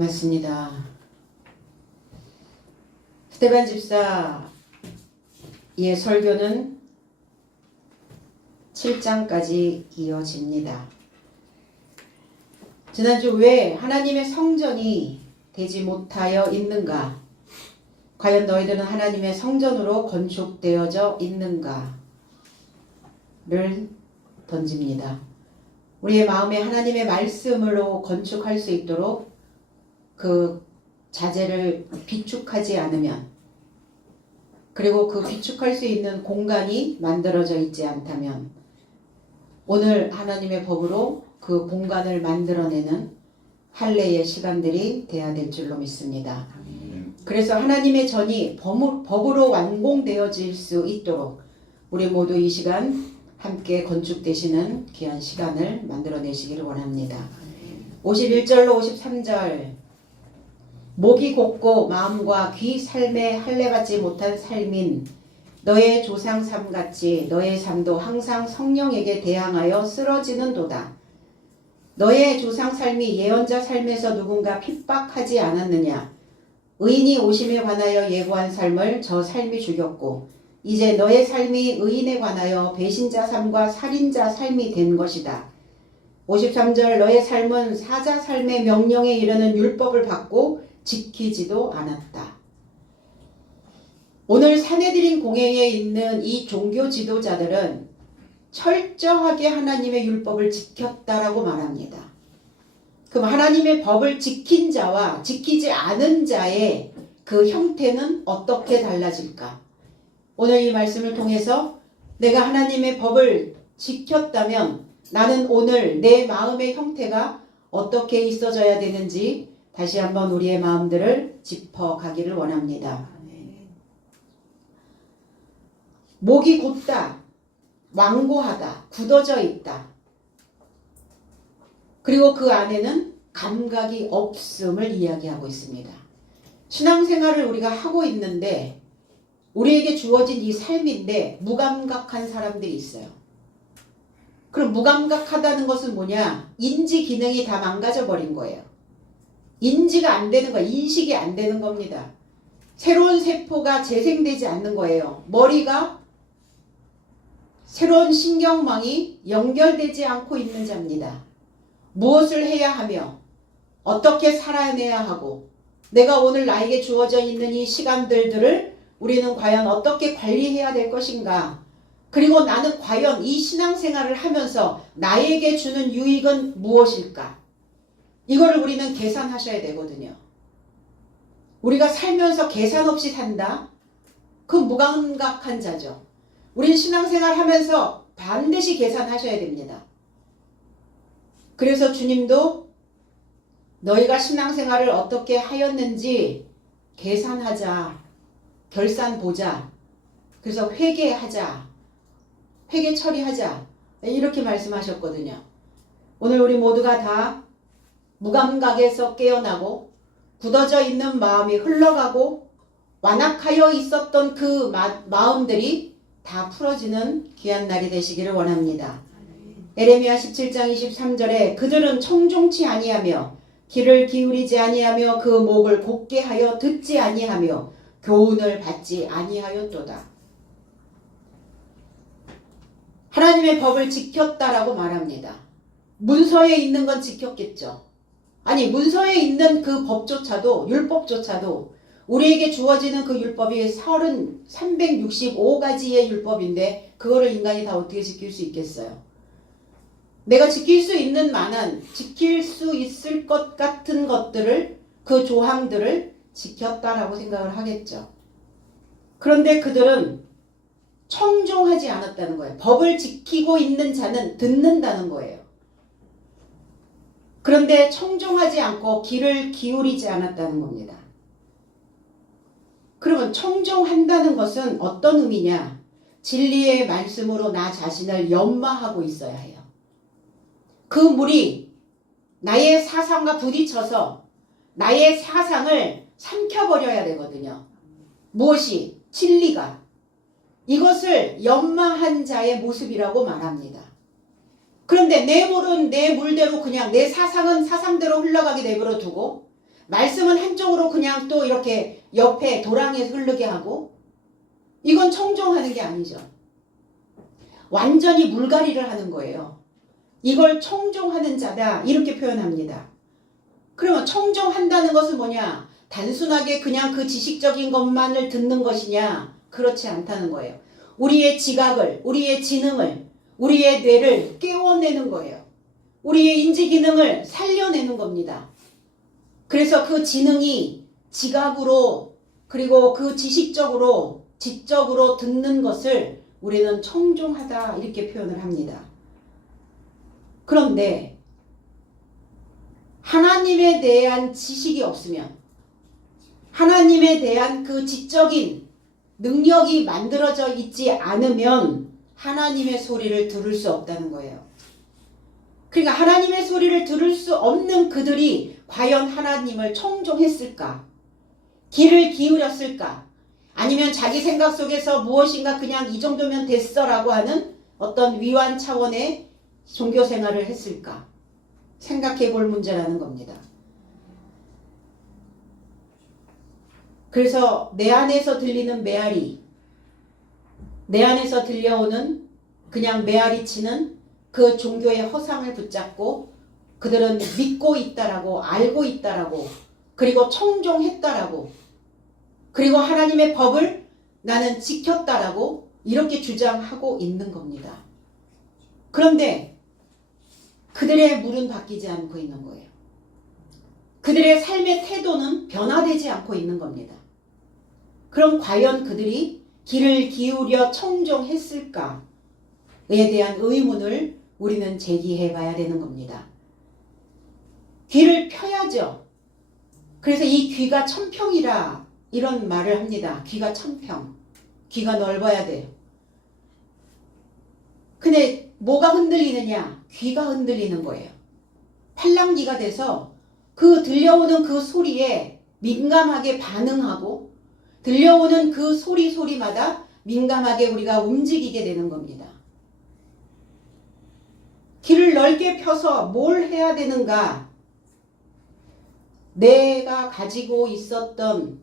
고맙습니다. 스테반 집사의 설교는 7장까지 이어집니다. 지난주 왜 하나님의 성전이 되지 못하여 있는가? 과연 너희들은 하나님의 성전으로 건축되어져 있는가? 를 던집니다. 우리의 마음에 하나님의 말씀으로 건축할 수 있도록 그 자재를 비축하지 않으면, 그리고 그 비축할 수 있는 공간이 만들어져 있지 않다면 오늘 하나님의 법으로 그 공간을 만들어내는 할례의 시간들이 돼야 될 줄로 믿습니다. 그래서 하나님의 전이 법으로 완공되어질 수 있도록 우리 모두 이 시간 함께 건축되시는 귀한 시간을 만들어내시기를 원합니다. 51절로 53절, 목이 곱고 마음과 귀 삶에 할례받지 못한 삶인 너의 조상 삶같이 너의 삶도 항상 성령에게 대항하여 쓰러지는 도다. 너의 조상 삶이 예언자 삶에서 누군가 핍박하지 않았느냐? 의인이 오심에 관하여 예고한 삶을 저 삶이 죽였고 이제 너의 삶이 의인에 관하여 배신자 삶과 살인자 삶이 된 것이다. 53절, 너의 삶은 사자 삶의 명령에 이르는 율법을 받고 지키지도 않았다. 오늘 사내들인 공회에 있는 이 종교 지도자들은 철저하게 하나님의 율법을 지켰다라고 말합니다. 그럼 하나님의 법을 지킨 자와 지키지 않은 자의 그 형태는 어떻게 달라질까? 오늘 이 말씀을 통해서 내가 하나님의 법을 지켰다면 나는 오늘 내 마음의 형태가 어떻게 있어져야 되는지 다시 한번 우리의 마음들을 짚어가기를 원합니다. 목이 곧다, 완고하다, 굳어져 있다. 그리고 그 안에는 감각이 없음을 이야기하고 있습니다. 신앙생활을 우리가 하고 있는데 우리에게 주어진 이 삶인데 무감각한 사람들이 있어요. 그럼 무감각하다는 것은 뭐냐? 인지 기능이 다 망가져 버린 거예요. 인지가 안 되는 거예요. 인식이 안 되는 겁니다. 새로운 세포가 재생되지 않는 거예요. 머리가 새로운 신경망이 연결되지 않고 있는 자입니다. 무엇을 해야 하며 어떻게 살아내야 하고 내가 오늘 나에게 주어져 있는 이 시간들을 우리는 과연 어떻게 관리해야 될 것인가? 그리고 나는 과연 이 신앙생활을 하면서 나에게 주는 유익은 무엇일까? 이거를 우리는 계산하셔야 되거든요. 우리가 살면서 계산 없이 산다? 그 무감각한 자죠. 우린 신앙생활 하면서 반드시 계산하셔야 됩니다. 그래서 주님도 너희가 신앙생활을 어떻게 하였는지 계산하자, 결산 보자, 그래서 회개하자, 회개 처리하자, 이렇게 말씀하셨거든요. 오늘 우리 모두가 다 무감각에서 깨어나고 굳어져 있는 마음이 흘러가고 완악하여 있었던 그 마음들이 다 풀어지는 귀한 날이 되시기를 원합니다. 에레미야 17장 23절에 그들은 청종치 아니하며 귀를 기울이지 아니하며 그 목을 곧게 하여 듣지 아니하며 교훈을 받지 아니하였도다. 하나님의 법을 지켰다라고 말합니다. 문서에 있는 건 지켰겠죠. 아니, 문서에 있는 그 법조차도, 율법조차도 우리에게 주어지는 그 율법이 365가지의 율법인데 그거를 인간이 다 어떻게 지킬 수 있겠어요? 내가 지킬 수 있는 만한, 지킬 수 있을 것 같은 것들을, 그 조항들을 지켰다라고 생각을 하겠죠. 그런데 그들은 청종하지 않았다는 거예요. 법을 지키고 있는 자는 듣는다는 거예요. 그런데 청종하지 않고 귀를 기울이지 않았다는 겁니다. 그러면 청종한다는 것은 어떤 의미냐? 진리의 말씀으로 나 자신을 연마하고 있어야 해요. 그 물이 나의 사상과 부딪혀서 나의 사상을 삼켜버려야 되거든요. 무엇이? 진리가. 이것을 연마한 자의 모습이라고 말합니다. 그런데 내 물은 내 물대로 그냥 내 사상은 사상대로 흘러가게 내버려 두고 말씀은 한쪽으로 그냥 또 이렇게 옆에 도랑에 흐르게 하고 이건 청종하는 게 아니죠. 완전히 물갈이를 하는 거예요. 이걸 청종하는 자다 이렇게 표현합니다. 그러면 청종한다는 것은 뭐냐? 단순하게 그냥 그 지식적인 것만을 듣는 것이냐? 그렇지 않다는 거예요. 우리의 지각을, 우리의 지능을, 우리의 뇌를 깨워내는 거예요. 우리의 인지 기능을 살려내는 겁니다. 그래서 그 지능이 지각으로 그리고 그 지식적으로 지적으로 듣는 것을 우리는 청종하다 이렇게 표현을 합니다. 그런데 하나님에 대한 지식이 없으면 하나님에 대한 그 지적인 능력이 만들어져 있지 않으면 하나님의 소리를 들을 수 없다는 거예요. 그러니까 하나님의 소리를 들을 수 없는 그들이 과연 하나님을 청종했을까? 귀를 기울였을까? 아니면 자기 생각 속에서 무엇인가 그냥 이 정도면 됐어 라고 하는 어떤 위완 차원의 종교 생활을 했을까? 생각해 볼 문제라는 겁니다. 그래서 내 안에서 들리는 메아리, 내 안에서 들려오는 그냥 메아리 치는 그 종교의 허상을 붙잡고 그들은 믿고 있다라고 알고 있다라고 그리고 청종했다라고 그리고 하나님의 법을 나는 지켰다라고 이렇게 주장하고 있는 겁니다. 그런데 그들의 물은 바뀌지 않고 있는 거예요. 그들의 삶의 태도는 변화되지 않고 있는 겁니다. 그럼 과연 그들이 귀를 기울여 청종했을까에 대한 의문을 우리는 제기해 봐야 되는 겁니다. 귀를 펴야죠. 그래서 이 귀가 천평이라 이런 말을 합니다. 귀가 천평. 귀가 넓어야 돼요. 근데 뭐가 흔들리느냐? 귀가 흔들리는 거예요. 팔랑귀가 돼서 그 들려오는 그 소리에 민감하게 반응하고 들려오는 그 소리마다 민감하게 우리가 움직이게 되는 겁니다. 귀를 넓게 펴서 뭘 해야 되는가? 내가 가지고 있었던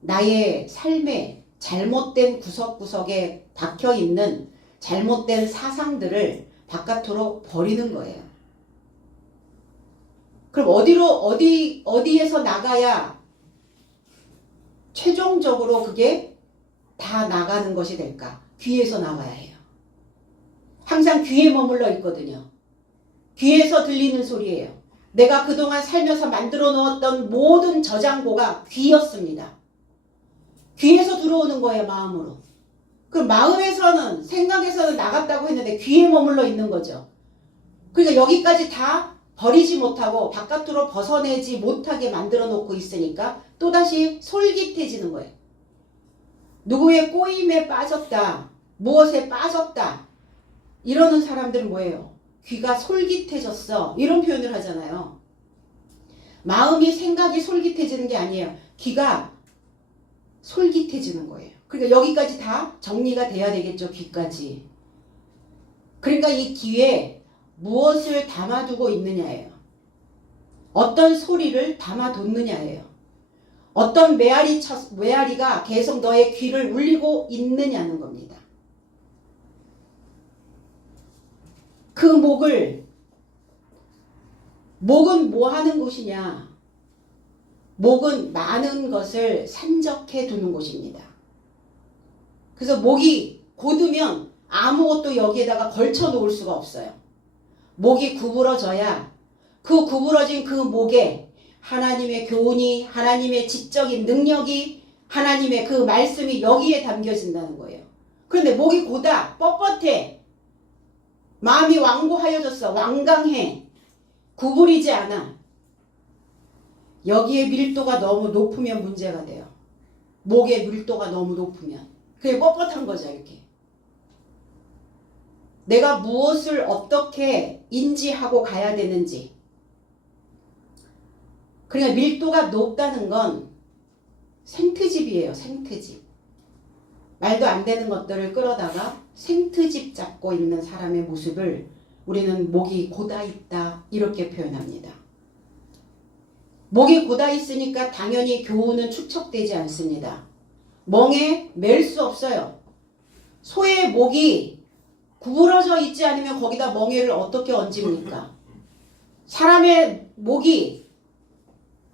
나의 삶의 잘못된 구석구석에 박혀있는 잘못된 사상들을 바깥으로 버리는 거예요. 그럼 어디에서 나가야 최종적으로 그게 다 나가는 것이 될까? 귀에서 나가야 해요. 항상 귀에 머물러 있거든요. 귀에서 들리는 소리예요. 내가 그동안 살면서 만들어 놓았던 모든 저장고가 귀였습니다. 귀에서 들어오는 거예요, 마음으로. 그럼 마음에서는, 생각에서는 나갔다고 했는데 귀에 머물러 있는 거죠. 그러니까 여기까지 다 버리지 못하고 바깥으로 벗어내지 못하게 만들어 놓고 있으니까 또다시 솔깃해지는 거예요. 누구의 꼬임에 빠졌다, 무엇에 빠졌다 이러는 사람들은 뭐예요? 귀가 솔깃해졌어 이런 표현을 하잖아요. 마음이 생각이 솔깃해지는 게 아니에요. 귀가 솔깃해지는 거예요. 그러니까 여기까지 다 정리가 돼야 되겠죠. 귀까지. 그러니까 이 귀에 무엇을 담아두고 있느냐예요. 어떤 소리를 담아뒀느냐예요. 어떤 메아리가 계속 너의 귀를 울리고 있느냐는 겁니다. 그 목은 뭐 하는 곳이냐? 목은 많은 것을 산적해 두는 곳입니다. 그래서 목이 곧으면 아무것도 여기에다가 걸쳐 놓을 수가 없어요. 목이 구부러져야 그 구부러진 그 목에 하나님의 교훈이, 하나님의 지적인 능력이, 하나님의 그 말씀이 여기에 담겨진다는 거예요. 그런데 목이 고다, 뻣뻣해, 마음이 완고하여졌어, 완강해, 구부리지 않아. 여기에 밀도가 너무 높으면 문제가 돼요. 목의 밀도가 너무 높으면. 그게 뻣뻣한 거죠, 이렇게. 내가 무엇을 어떻게 인지하고 가야 되는지. 그러니까 밀도가 높다는 건 생트집이에요, 생트집. 말도 안 되는 것들을 끌어다가 생트집 잡고 있는 사람의 모습을 우리는 목이 고다 있다 이렇게 표현합니다. 목이 고다 있으니까 당연히 교훈은 축적되지 않습니다. 멍에 맬 수 없어요. 소의 목이 구부러져 있지 않으면 거기다 멍에를 어떻게 얹습니까? 사람의 목이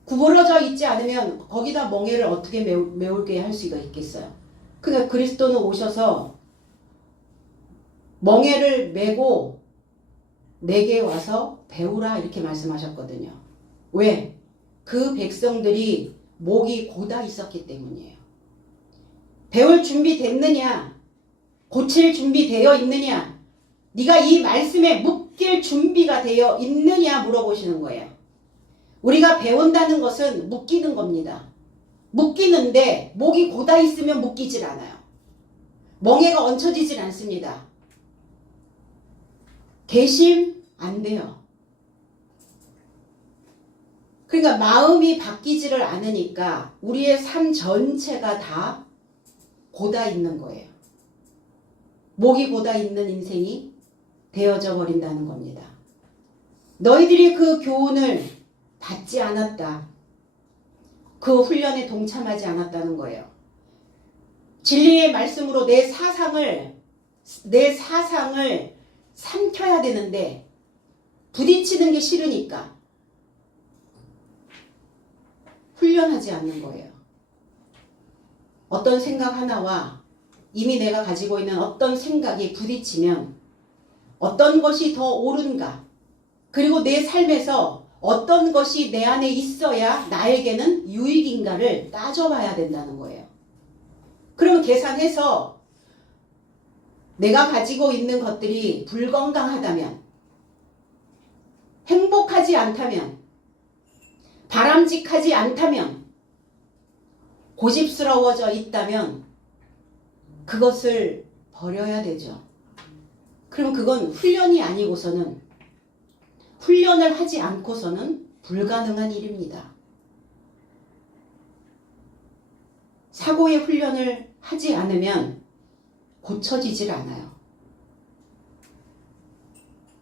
구부러져 있지 않으면 거기다 멍에를 어떻게 메울게 할 수가 있겠어요? 그러니까 그리스도는 오셔서 멍에를 메고 내게 와서 배우라 이렇게 말씀하셨거든요. 왜? 그 백성들이 목이 고다 있었기 때문이에요. 배울 준비 됐느냐? 고칠 준비 되어 있느냐? 네가 이 말씀에 묶일 준비가 되어 있느냐 물어보시는 거예요. 우리가 배운다는 것은 묶이는 겁니다. 묶이는데 목이 고다 있으면 묶이질 않아요. 멍에가 얹혀지질 않습니다. 개심 안 돼요. 그러니까 마음이 바뀌지를 않으니까 우리의 삶 전체가 다 고다 있는 거예요. 목이 고다 있는 인생이 되어져 버린다는 겁니다. 너희들이 그 교훈을 받지 않았다. 그 훈련에 동참하지 않았다는 거예요. 진리의 말씀으로 내 사상을 삼켜야 되는데 부딪히는 게 싫으니까 훈련하지 않는 거예요. 어떤 생각 하나와 이미 내가 가지고 있는 어떤 생각이 부딪히면 어떤 것이 더 옳은가, 그리고 내 삶에서 어떤 것이 내 안에 있어야 나에게는 유익인가를 따져봐야 된다는 거예요. 그러면 계산해서 내가 가지고 있는 것들이 불건강하다면, 행복하지 않다면, 바람직하지 않다면, 고집스러워져 있다면 그것을 버려야 되죠. 그럼 그건 훈련이 아니고서는, 훈련을 하지 않고서는 불가능한 일입니다. 사고의 훈련을 하지 않으면 고쳐지질 않아요.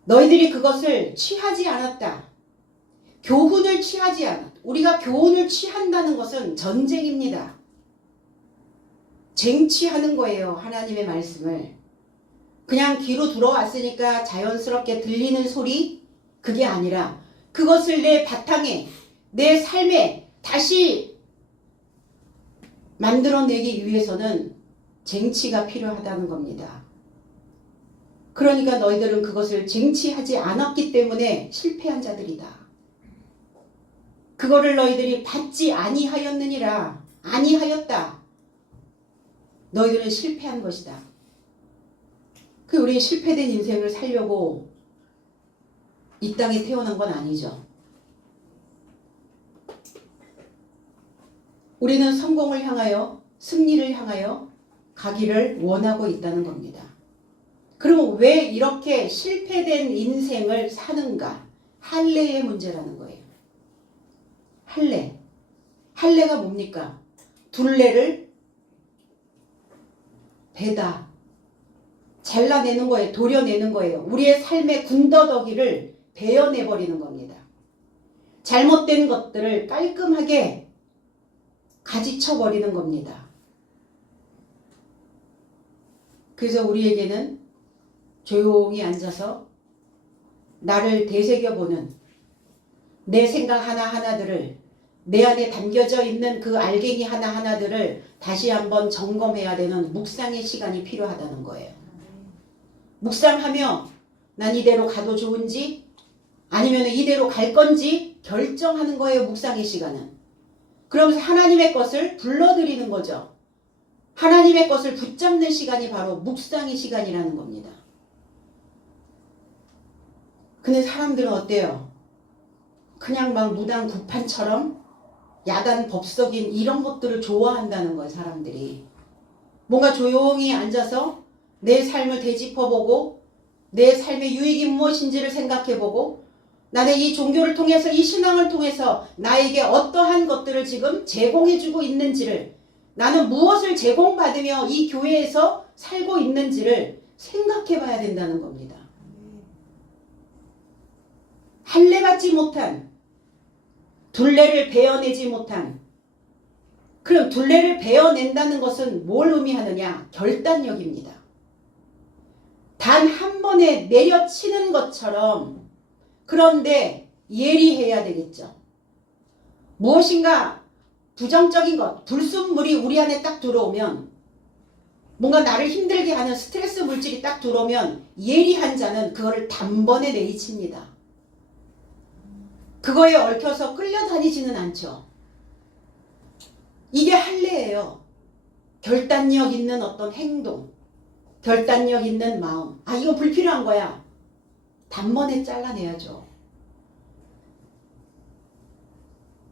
너희들이 그것을 취하지 않았다. 교훈을 취하지 않았다. 우리가 교훈을 취한다는 것은 전쟁입니다. 쟁취하는 거예요. 하나님의 말씀을. 그냥 귀로 들어왔으니까 자연스럽게 들리는 소리, 그게 아니라 그것을 내 바탕에, 내 삶에 다시 만들어내기 위해서는 쟁취가 필요하다는 겁니다. 그러니까 너희들은 그것을 쟁취하지 않았기 때문에 실패한 자들이다. 그거를 너희들이 받지 아니하였느니라. 아니하였다. 너희들은 실패한 것이다. 그 우리 실패된 인생을 살려고 이 땅에 태어난 건 아니죠. 우리는 성공을 향하여, 승리를 향하여 가기를 원하고 있다는 겁니다. 그럼 왜 이렇게 실패된 인생을 사는가? 할례의 문제라는 거예요. 할례. 할례가 뭡니까? 둘레를 베다. 잘라내는 거예요. 도려내는 거예요. 우리의 삶의 군더더기를 베어내버리는 겁니다. 잘못된 것들을 깔끔하게 가지쳐버리는 겁니다. 그래서 우리에게는 조용히 앉아서 나를 되새겨보는 내 생각 하나하나들을, 내 안에 담겨져 있는 그 알갱이 하나하나들을 다시 한번 점검해야 되는 묵상의 시간이 필요하다는 거예요. 묵상하며 난 이대로 가도 좋은지 아니면 이대로 갈 건지 결정하는 거예요. 묵상의 시간은. 그러면서 하나님의 것을 불러들이는 거죠. 하나님의 것을 붙잡는 시간이 바로 묵상의 시간이라는 겁니다. 근데 사람들은 어때요? 그냥 막 무당 구판처럼 야단 법석인 이런 것들을 좋아한다는 거예요. 사람들이. 뭔가 조용히 앉아서 내 삶을 되짚어보고 내 삶의 유익이 무엇인지를 생각해보고 나는 이 종교를 통해서, 이 신앙을 통해서 나에게 어떠한 것들을 지금 제공해주고 있는지를, 나는 무엇을 제공받으며 이 교회에서 살고 있는지를 생각해봐야 된다는 겁니다. 할례받지 못한, 둘레를 베어내지 못한. 그럼 둘레를 베어낸다는 것은 뭘 의미하느냐? 결단력입니다. 단 한 번에 내려치는 것처럼. 그런데 예리해야 되겠죠. 무엇인가 부정적인 것, 불순물이 우리 안에 딱 들어오면, 뭔가 나를 힘들게 하는 스트레스 물질이 딱 들어오면 예리한 자는 그거를 단번에 내리칩니다. 그거에 얽혀서 끌려다니지는 않죠. 이게 할례예요. 결단력 있는 어떤 행동, 결단력 있는 마음. 아, 이거 불필요한 거야. 단번에 잘라내야죠.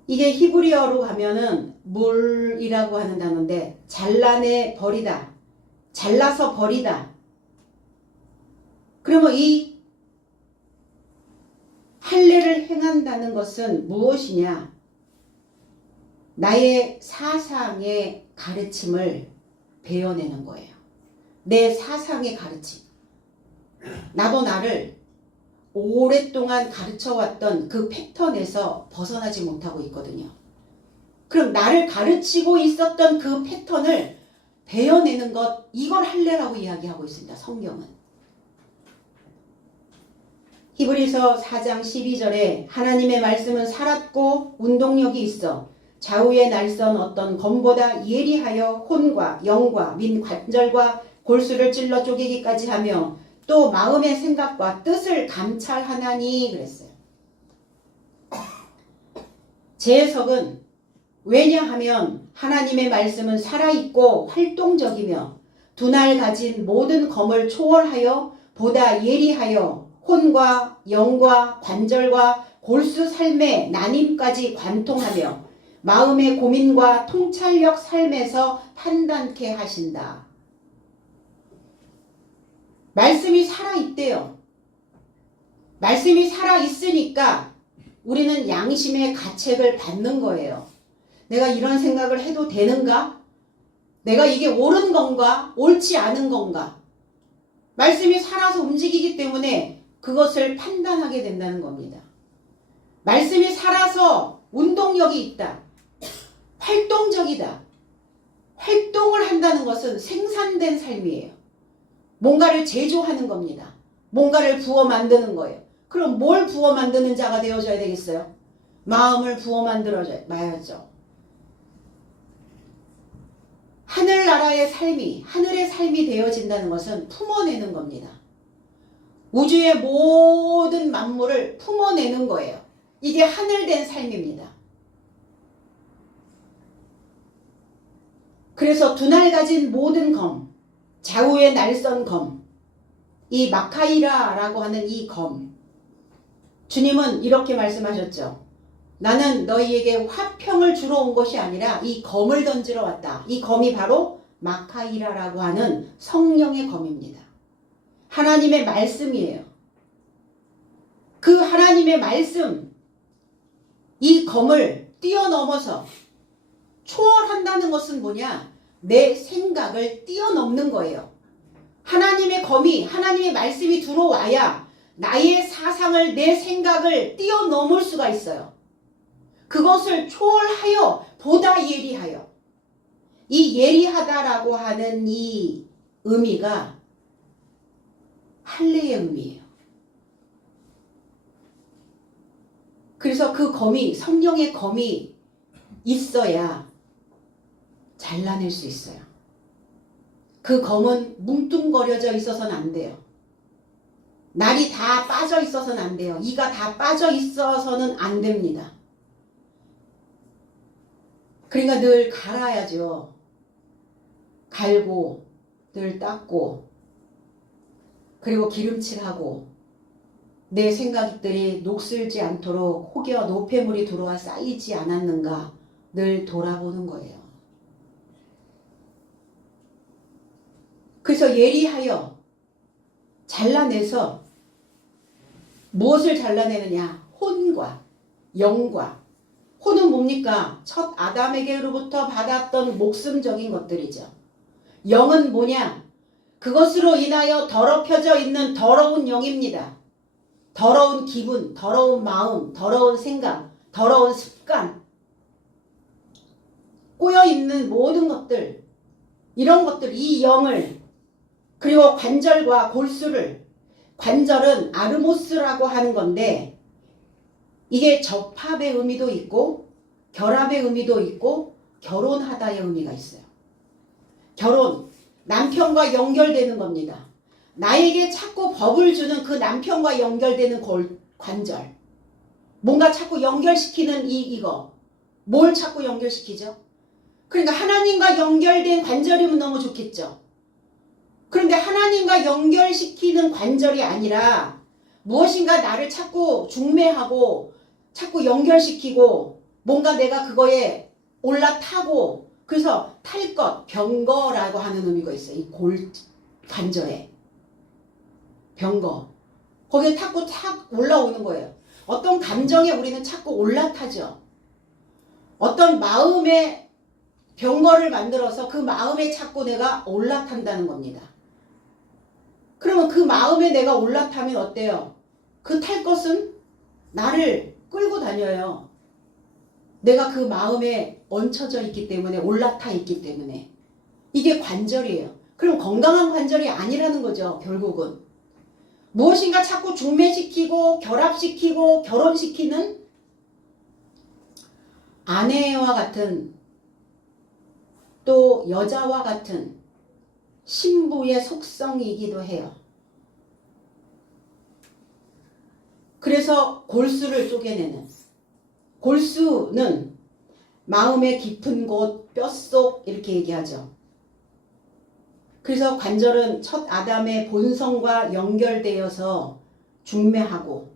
이게 히브리어로 가면은 물이라고 하는 단어인데, 잘라내 버리다, 잘라서 버리다. 그러면 이 할례를 행한다는 것은 무엇이냐? 나의 사상의 가르침을 베어내는 거예요. 내 사상의 가르침. 나도 나를 오랫동안 가르쳐왔던 그 패턴에서 벗어나지 못하고 있거든요. 그럼 나를 가르치고 있었던 그 패턴을 베어내는 것, 이걸 할례라고 이야기하고 있습니다. 성경은. 히브리서 4장 12절에 하나님의 말씀은 살았고 운동력이 있어 좌우의 날선 어떤 검보다 예리하여 혼과 영과 민 관절과 골수를 찔러 쪼개기까지 하며 또 마음의 생각과 뜻을 감찰하나니 그랬어요. 제 해석은 왜냐하면 하나님의 말씀은 살아있고 활동적이며 두 날 가진 모든 검을 초월하여 보다 예리하여 혼과 영과 관절과 골수 삶의 나님까지 관통하며 마음의 고민과 통찰력 삶에서 판단케 하신다. 말씀이 살아있대요. 말씀이 살아있으니까 우리는 양심의 가책을 받는 거예요. 내가 이런 생각을 해도 되는가? 내가 이게 옳은 건가? 옳지 않은 건가? 말씀이 살아서 움직이기 때문에 그것을 판단하게 된다는 겁니다. 말씀이 살아서 운동력이 있다. 활동적이다. 활동을 한다는 것은 생산된 삶이에요. 뭔가를 제조하는 겁니다. 뭔가를 부어 만드는 거예요. 그럼 뭘 부어 만드는 자가 되어줘야 되겠어요? 마음을 부어 만들어야죠. 하늘나라의 삶이, 하늘의 삶이 되어진다는 것은 품어내는 겁니다. 우주의 모든 만물을 품어내는 거예요. 이게 하늘된 삶입니다. 그래서 두 날 가진 모든 검, 좌우의 날선 검, 이 마카이라라고 하는 이 검, 주님은 이렇게 말씀하셨죠. 나는 너희에게 화평을 주러 온 것이 아니라 이 검을 던지러 왔다. 이 검이 바로 마카이라라고 하는 성령의 검입니다. 하나님의 말씀이에요. 그 하나님의 말씀, 이 검을 뛰어넘어서 초월한다는 것은 뭐냐? 내 생각을 뛰어넘는 거예요. 하나님의 검이, 하나님의 말씀이 들어와야 나의 사상을, 내 생각을 뛰어넘을 수가 있어요. 그것을 초월하여 보다 예리하여. 이 예리하다라고 하는 이 의미가 할례의 의미예요. 그래서 그 검이, 성령의 검이 있어야 잘라낼 수 있어요. 그 검은 뭉뚱거려져 있어서는 안 돼요. 날이 다 빠져 있어서는 안 돼요. 이가 다 빠져 있어서는 안 됩니다. 그러니까 늘 갈아야죠. 갈고 늘 닦고 그리고 기름칠하고 내 생각들이 녹슬지 않도록 혹여 노폐물이 들어와 쌓이지 않았는가 늘 돌아보는 거예요. 그래서 예리하여 잘라내서 무엇을 잘라내느냐? 혼과 영과. 혼은 뭡니까? 첫 아담에게로부터 받았던 목숨적인 것들이죠. 영은 뭐냐? 그것으로 인하여 더럽혀져 있는 더러운 영입니다. 더러운 기분, 더러운 마음, 더러운 생각, 더러운 습관, 꼬여있는 모든 것들, 이런 것들, 이 영을, 그리고 관절과 골수를, 관절은 아르모스라고 하는 건데 이게 접합의 의미도 있고 결합의 의미도 있고 결혼하다의 의미가 있어요. 결혼, 남편과 연결되는 겁니다. 나에게 자꾸 법을 주는 그 남편과 연결되는 관절, 뭔가 자꾸 연결시키는 이거, 뭘 자꾸 연결시키죠? 그러니까 하나님과 연결된 관절이면 너무 좋겠죠. 그런데 하나님과 연결시키는 관절이 아니라 무엇인가 나를 자꾸 중매하고 자꾸 연결시키고 뭔가 내가 그거에 올라타고, 그래서 탈 것, 병거라고 하는 의미가 있어요. 이 관절에 병거, 거기에 자꾸 착 올라오는 거예요. 어떤 감정에 우리는 자꾸 올라타죠. 어떤 마음의 병거를 만들어서 그 마음에 자꾸 내가 올라탄다는 겁니다. 그러면 그 마음에 내가 올라타면 어때요? 그 탈 것은 나를 끌고 다녀요. 내가 그 마음에 얹혀져 있기 때문에, 올라타 있기 때문에. 이게 관절이에요. 그럼 건강한 관절이 아니라는 거죠. 결국은 무엇인가 자꾸 중매시키고 결합시키고 결혼시키는 아내와 같은, 또 여자와 같은 신부의 속성이기도 해요. 그래서 골수를 쪼개내는, 골수는 마음의 깊은 곳, 뼛속 이렇게 얘기하죠. 그래서 관절은 첫 아담의 본성과 연결되어서 중매하고,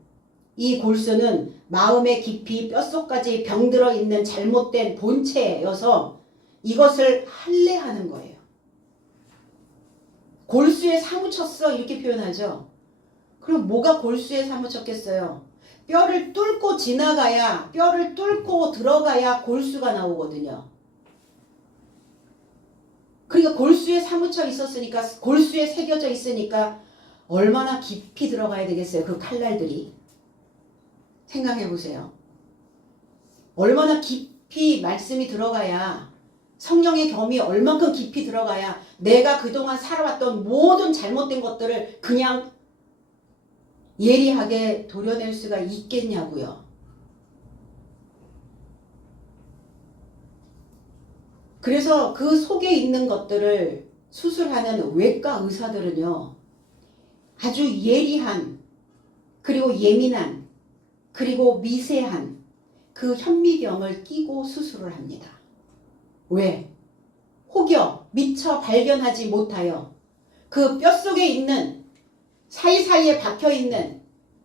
이 골수는 마음의 깊이 뼛속까지 병들어 있는 잘못된 본체여서 이것을 할례하는 거예요. 골수에 사무쳤어 이렇게 표현하죠. 그럼 뭐가 골수에 사무쳤겠어요? 뼈를 뚫고 지나가야, 뼈를 뚫고 들어가야 골수가 나오거든요. 그러니까 골수에 사무쳐 있었으니까, 골수에 새겨져 있으니까 얼마나 깊이 들어가야 되겠어요. 그 칼날들이. 생각해 보세요. 얼마나 깊이 말씀이 들어가야, 성령의 겸이 얼만큼 깊이 들어가야 내가 그동안 살아왔던 모든 잘못된 것들을 그냥 예리하게 도려낼 수가 있겠냐고요. 그래서 그 속에 있는 것들을 수술하는 외과 의사들은요, 아주 예리한, 그리고 예민한, 그리고 미세한 그 현미경을 끼고 수술을 합니다. 왜? 혹여 미처 발견하지 못하여 그 뼛속에 있는, 사이사이에 박혀있는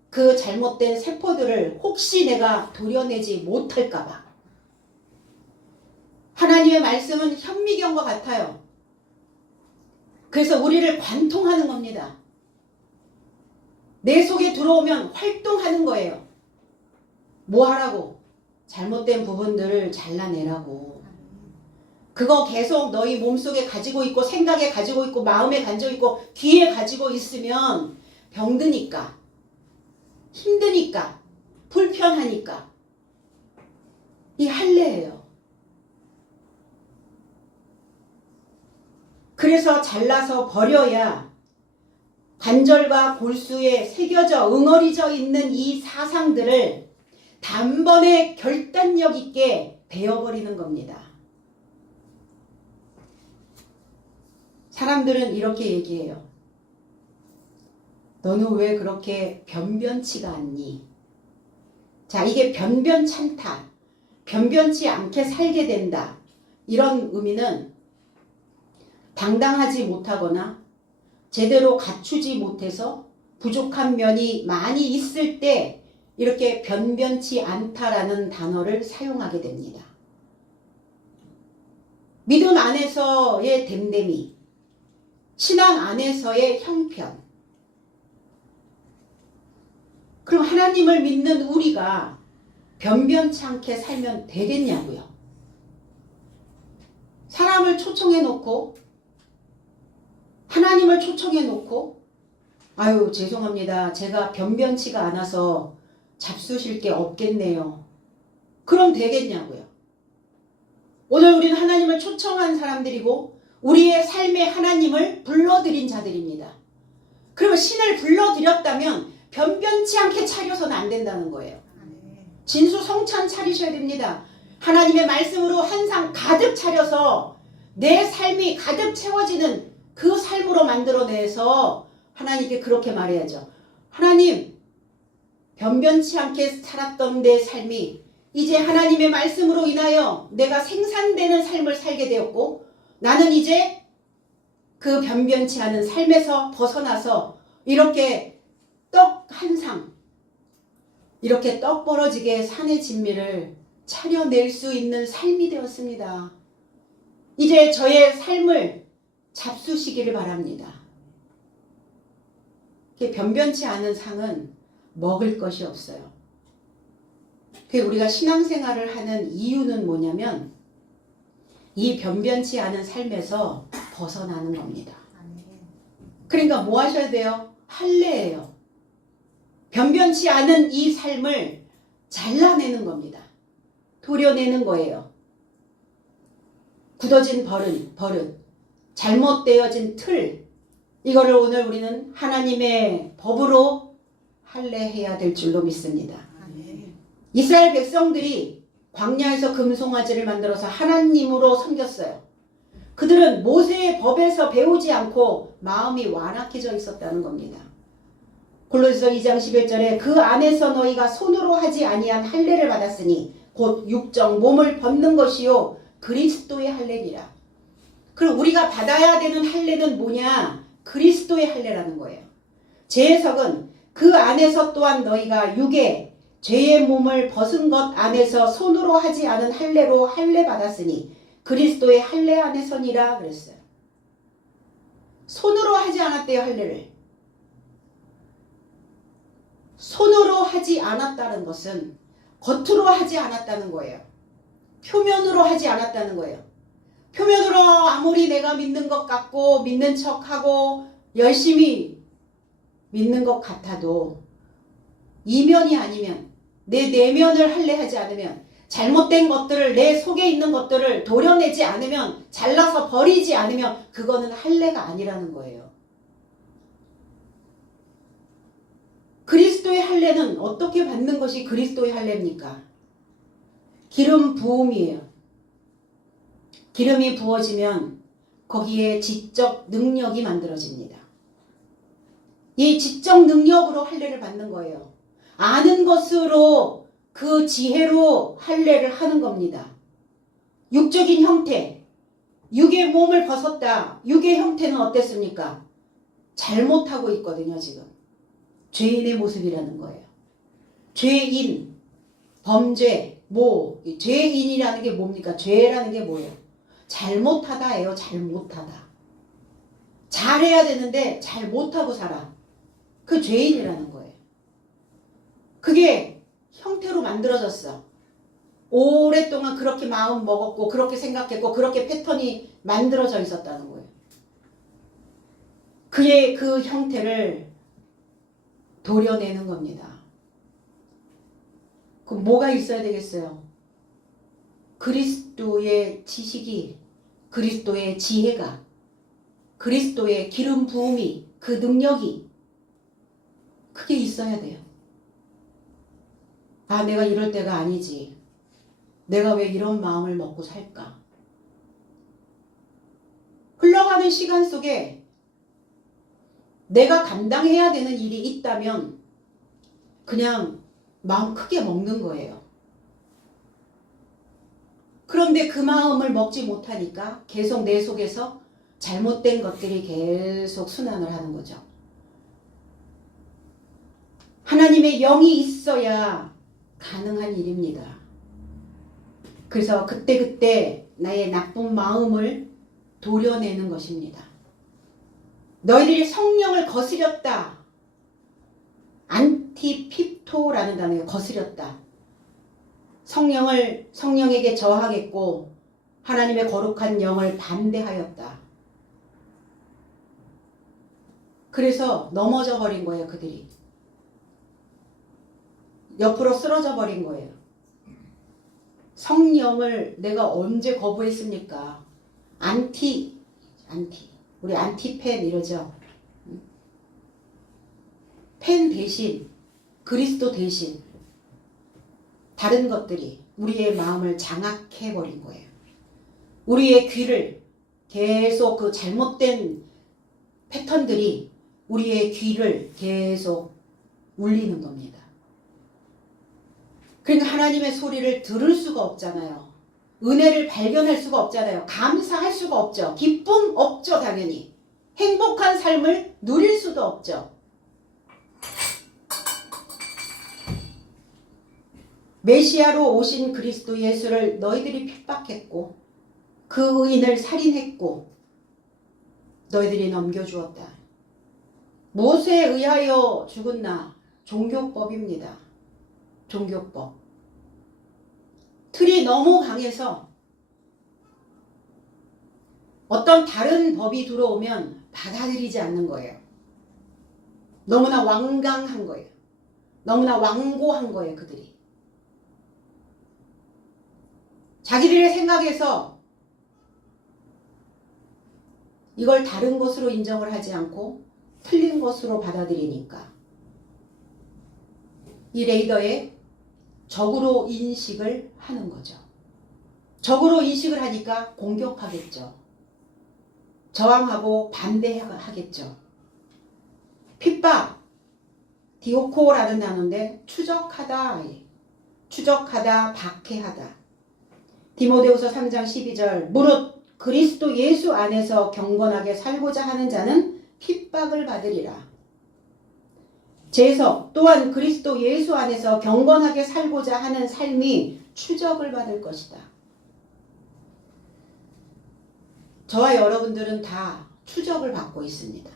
그 잘못된 세포들을 혹시 내가 도려내지 못할까봐. 하나님의 말씀은 현미경과 같아요. 그래서 우리를 관통하는 겁니다. 내 속에 들어오면 활동하는 거예요. 뭐 하라고? 잘못된 부분들을 잘라내라고. 그거 계속 너희 몸속에 가지고 있고, 생각에 가지고 있고, 마음에 가지고 있고, 귀에 가지고 있으면 병드니까, 힘드니까, 불편하니까. 이 할례예요. 그래서 잘라서 버려야 관절과 골수에 새겨져 응어리져 있는 이 사상들을 단번에 결단력 있게 베어버리는 겁니다. 사람들은 이렇게 얘기해요. 너는 왜 그렇게 변변치가 않니? 자, 이게 변변찮다, 변변치 않게 살게 된다, 이런 의미는 당당하지 못하거나 제대로 갖추지 못해서 부족한 면이 많이 있을 때 이렇게 변변치 않다라는 단어를 사용하게 됩니다. 믿음 안에서의 됨됨이, 신앙 안에서의 형편. 그럼 하나님을 믿는 우리가 변변치 않게 살면 되겠냐고요. 사람을 초청해 놓고, 하나님을 초청해 놓고, 아유 죄송합니다, 제가 변변치가 않아서 잡수실 게 없겠네요, 그럼 되겠냐고요. 오늘 우리는 하나님을 초청한 사람들이고 우리의 삶에 하나님을 불러들인 자들입니다. 그러면 신을 불러들였다면 변변치 않게 차려서는 안 된다는 거예요. 진수성찬 차리셔야 됩니다. 하나님의 말씀으로 한 상 가득 차려서 내 삶이 가득 채워지는 그 삶으로 만들어내서 하나님께 그렇게 말해야죠. 하나님, 변변치 않게 살았던 내 삶이 이제 하나님의 말씀으로 인하여 내가 생산되는 삶을 살게 되었고 나는 이제 그 변변치 않은 삶에서 벗어나서 이렇게 떡 한 상, 이렇게 떡 벌어지게 산의 진미를 차려낼 수 있는 삶이 되었습니다. 이제 저의 삶을 잡수시기를 바랍니다. 변변치 않은 상은 먹을 것이 없어요. 우리가 신앙생활을 하는 이유는 뭐냐면 이 변변치 않은 삶에서 벗어나는 겁니다. 그러니까 뭐 하셔야 돼요? 할례예요. 변변치 않은 이 삶을 잘라내는 겁니다. 도려내는 거예요. 굳어진 버릇, 잘못되어진 틀, 이거를 오늘 우리는 하나님의 법으로 할례해야 될 줄로 믿습니다. 이스라엘 백성들이 광야에서 금송아지를 만들어서 하나님으로 섬겼어요. 그들은 모세의 법에서 배우지 않고 마음이 완악해져 있었다는 겁니다. 골로새서 2장 11절에 그 안에서 너희가 손으로 하지 아니한 할례를 받았으니 곧 육정 몸을 벗는 것이요 그리스도의 할례니라. 그럼 우리가 받아야 되는 할례는 뭐냐? 그리스도의 할례라는 거예요. 제 해석은 그 안에서 또한 너희가 육의 죄의 몸을 벗은 것 안에서 손으로 하지 않은 할례로 할례 받았으니 그리스도의 할례 안에서니라 그랬어요. 손으로 하지 않았대요, 할례를. 손으로 하지 않았다는 것은 겉으로 하지 않았다는 거예요. 표면으로 하지 않았다는 거예요. 표면으로 아무리 내가 믿는 것 같고 믿는 척하고 열심히 믿는 것 같아도 이면이 아니면 내 내면을 할례하지 않으면 잘못된 것들을 내 속에 있는 것들을 도려내지 않으면 잘라서 버리지 않으면 그거는 할례가 아니라는 거예요. 그리스도의 할례는 어떻게 받는 것이 그리스도의 할례입니까? 기름 부음이에요. 기름이 부어지면 거기에 지적 능력이 만들어집니다. 이 지적 능력으로 할례를 받는 거예요. 아는 것으로 그 지혜로 할례를 하는 겁니다. 육적인 형태, 육의 몸을 벗었다. 육의 형태는 어땠습니까? 잘못하고 있거든요, 지금. 죄인의 모습이라는 거예요. 죄인, 범죄, 죄인이라는 게 뭡니까? 죄라는 게 뭐예요? 잘못하다예요. 잘못하다. 잘해야 되는데 잘못하고 살아. 그 죄인이라는 거예요. 그게 형태로 만들어졌어. 오랫동안 그렇게 마음 먹었고 그렇게 생각했고 그렇게 패턴이 만들어져 있었다는 거예요. 그의 그 형태를 도려내는 겁니다. 그럼 뭐가 있어야 되겠어요? 그리스도의 지식이, 그리스도의 지혜가, 그리스도의 기름 부음이, 그 능력이 그게 있어야 돼요. 아, 내가 이럴 때가 아니지. 내가 왜 이런 마음을 먹고 살까? 흘러가는 시간 속에 내가 감당해야 되는 일이 있다면 그냥 마음 크게 먹는 거예요. 그런데 그 마음을 먹지 못하니까 계속 내 속에서 잘못된 것들이 계속 순환을 하는 거죠. 하나님의 영이 있어야 가능한 일입니다. 그래서 그때그때 나의 나쁜 마음을 도려내는 것입니다. 너희들이 성령을 거스렸다. 안티피토라는 단어예요. 거스렸다. 성령에게 저항했고 하나님의 거룩한 영을 반대하였다. 그래서 넘어져 버린 거예요. 그들이. 옆으로 쓰러져 버린 거예요. 성령을 내가 언제 거부했습니까? 우리 안티펜 이러죠. 펜 대신, 그리스도 대신 다른 것들이 우리의 마음을 장악해버린 거예요. 우리의 귀를 계속 그 잘못된 패턴들이 우리의 귀를 계속 울리는 겁니다. 그러니까 하나님의 소리를 들을 수가 없잖아요. 은혜를 발견할 수가 없잖아요. 감사할 수가 없죠. 기쁨 없죠, 당연히. 행복한 삶을 누릴 수도 없죠. 메시아로 오신 그리스도 예수를 너희들이 핍박했고 그 의인을 살인했고 너희들이 넘겨주었다. 무엇에 의하여 죽었나? 종교법입니다. 종교법. 틀이 너무 강해서 어떤 다른 법이 들어오면 받아들이지 않는 거예요. 너무나 완강한 거예요. 너무나 완고한 거예요, 그들이. 자기들의 생각에서 이걸 다른 것으로 인정을 하지 않고 틀린 것으로 받아들이니까 이 레이더에 적으로 인식을 하는 거죠. 적으로 인식을 하니까 공격하겠죠. 저항하고 반대하겠죠. 핍박, 디오코라는 단어인데 추적하다, 박해하다. 디모데후서 3장 12절 무릇 그리스도 예수 안에서 경건하게 살고자 하는 자는 핍박을 받으리라. 제석 또한 그리스도 예수 안에서 경건하게 살고자 하는 삶이 추적을 받을 것이다. 저와 여러분들은 다 추적을 받고 있습니다.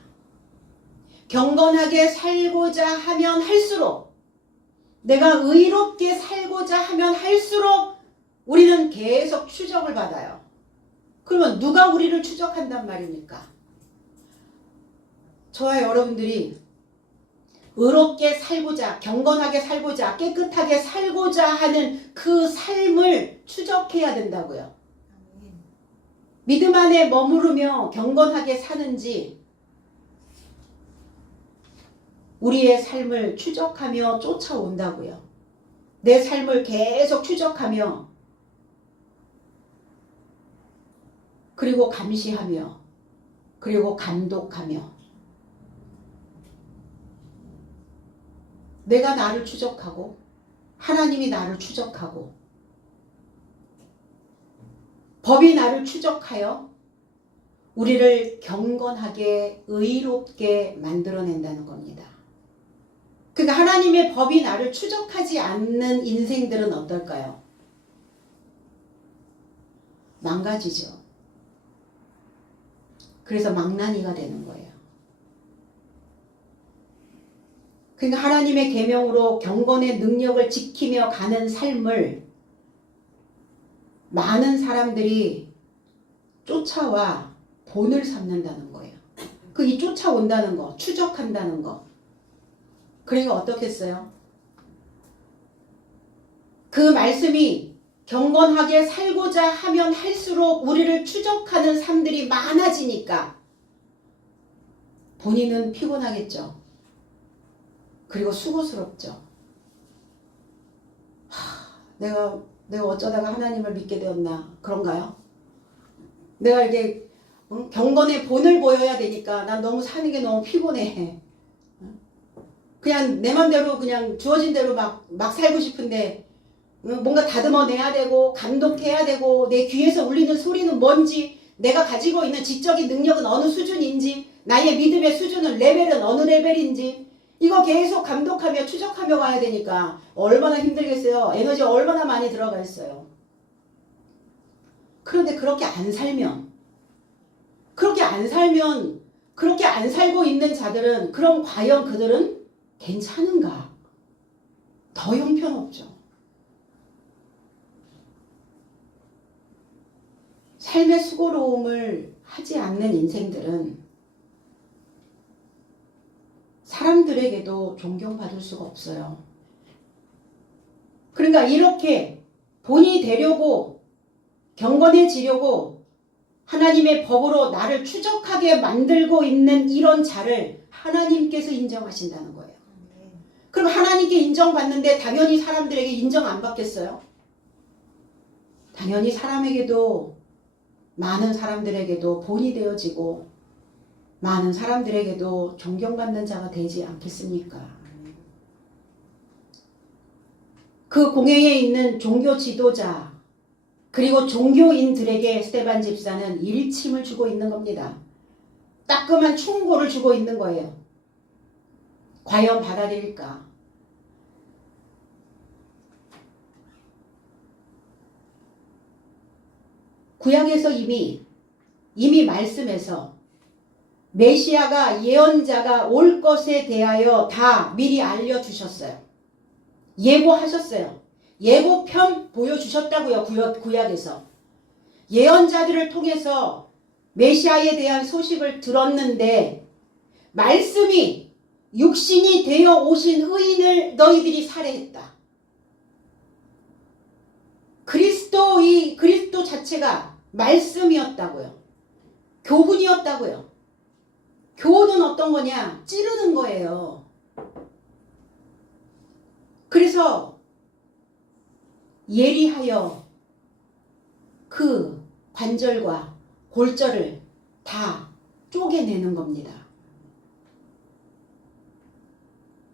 경건하게 살고자 하면 할수록, 내가 의롭게 살고자 하면 할수록 우리는 계속 추적을 받아요. 그러면 누가 우리를 추적한단 말입니까? 저와 여러분들이 의롭게 살고자, 경건하게 살고자, 깨끗하게 살고자 하는 그 삶을 추적해야 된다고요. 믿음 안에 머무르며 경건하게 사는지 우리의 삶을 추적하며 쫓아온다고요. 내 삶을 계속 추적하며 그리고 감시하며 그리고 감독하며 내가 나를 추적하고 하나님이 나를 추적하고 법이 나를 추적하여 우리를 경건하게 의롭게 만들어낸다는 겁니다. 그러니까 하나님의 법이 나를 추적하지 않는 인생들은 어떨까요? 망가지죠. 그래서 망나니가 되는 거예요. 그러니까 하나님의 계명으로 경건의 능력을 지키며 가는 삶을 많은 사람들이 쫓아와 본을 삼는다는 거예요. 그 이 쫓아온다는 거, 추적한다는 거. 그러니까 어떻겠어요? 그 말씀이 경건하게 살고자 하면 할수록 우리를 추적하는 삶들이 많아지니까 본인은 피곤하겠죠. 그리고 수고스럽죠. 내가 어쩌다가 하나님을 믿게 되었나 그런가요? 내가 이렇게 경건의 본을 보여야 되니까 난 너무 사는 게 너무 피곤해. 그냥 내 맘대로 그냥 주어진 대로 막 살고 싶은데 뭔가 다듬어내야 되고 감독해야 되고 내 귀에서 울리는 소리는 뭔지 내가 가지고 있는 지적인 능력은 어느 수준인지 나의 믿음의 수준은 레벨은 어느 레벨인지 이거 계속 감독하며 추적하며 가야 되니까 얼마나 힘들겠어요. 에너지 얼마나 많이 들어가 있어요. 그런데 그렇게 안 살면 그렇게 안 살고 있는 자들은 그럼 과연 그들은 괜찮은가? 더 형편없죠. 삶의 수고로움을 하지 않는 인생들은 사람들에게도 존경받을 수가 없어요. 그러니까 이렇게 본이 되려고 경건해지려고 하나님의 법으로 나를 추적하게 만들고 있는 이런 자를 하나님께서 인정하신다는 거예요. 그럼 하나님께 인정받는데 당연히 사람들에게 인정 안 받겠어요? 당연히 사람에게도, 많은 사람들에게도 본이 되어지고 많은 사람들에게도 존경받는 자가 되지 않겠습니까? 그 공회에 있는 종교 지도자 그리고 종교인들에게 스데반 집사는 일침을 주고 있는 겁니다. 따끔한 충고를 주고 있는 거예요. 과연 받아들일까? 구약에서 이미 말씀해서 메시아가 예언자가 올 것에 대하여 다 미리 알려주셨어요. 예고하셨어요. 예고편 보여주셨다고요. 구약에서. 예언자들을 통해서 메시아에 대한 소식을 들었는데 말씀이 육신이 되어 오신 의인을 너희들이 살해했다. 그리스도 자체가 말씀이었다고요. 교훈이었다고요. 교훈은 어떤 거냐? 찌르는 거예요. 그래서 예리하여 그 관절과 골절을 다 쪼개내는 겁니다.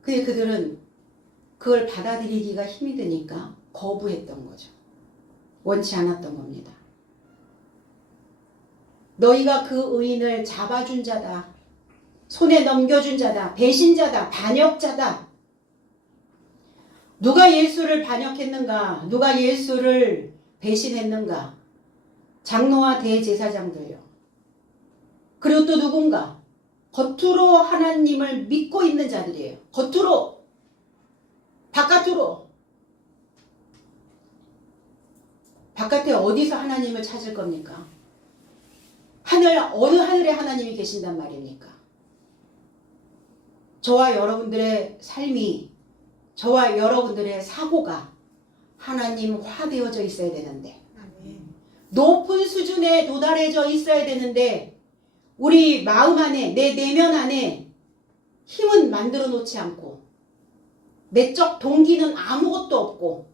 근데 그들은 그걸 받아들이기가 힘이 드니까 거부했던 거죠. 원치 않았던 겁니다. 너희가 그 의인을 잡아준 자다. 손에 넘겨준 자다. 배신자다. 반역자다. 누가 예수를 반역했는가? 누가 예수를 배신했는가? 장로와 대제사장들요. 그리고 또 누군가? 겉으로 하나님을 믿고 있는 자들이에요. 겉으로. 바깥으로. 바깥에 어디서 하나님을 찾을 겁니까? 어느 하늘에 하나님이 계신단 말입니까? 저와 여러분들의 삶이, 저와 여러분들의 사고가 하나님화되어져 있어야 되는데, 높은 수준에 도달해져 있어야 되는데, 우리 마음 안에, 내 내면 안에 힘은 만들어 놓지 않고, 내적 동기는 아무것도 없고,